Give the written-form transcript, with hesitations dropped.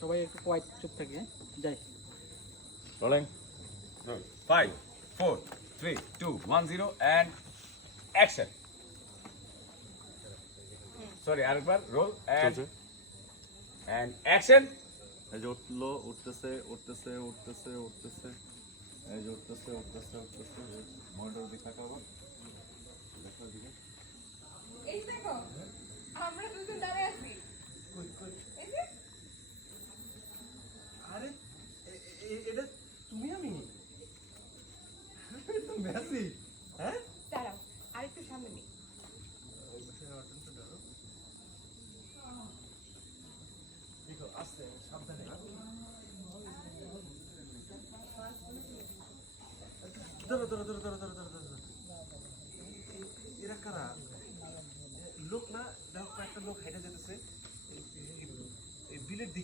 সবাই একটু কোয়াইট চুপ থাকে যাই রোলিং 5 4 3 2 1 0 and action sorry আরেকবার রোল and action এই যে উঠলো উঠতেছে উঠতেছে উঠতেছে উঠতেছে এই যে উঠতেছে উঠতেছে উঠতেছে মনিটর দিকে তাকাবো দেখো দিকে এই দেখো আমরা দুজন দাঁড়ায় আছি এই যে আরে এটা তুমি আমি তো মেসি হ্যাঁ দাঁড়াও আরেকটু সামনে নে দেখো আস্তে সাবধানে ধরো ধরো ধরো ধরো ধরো ধরো ধরো এরা কারা লোক না দেখো একটা লোক হেঁটে যেতেছে এই বিলের দিকে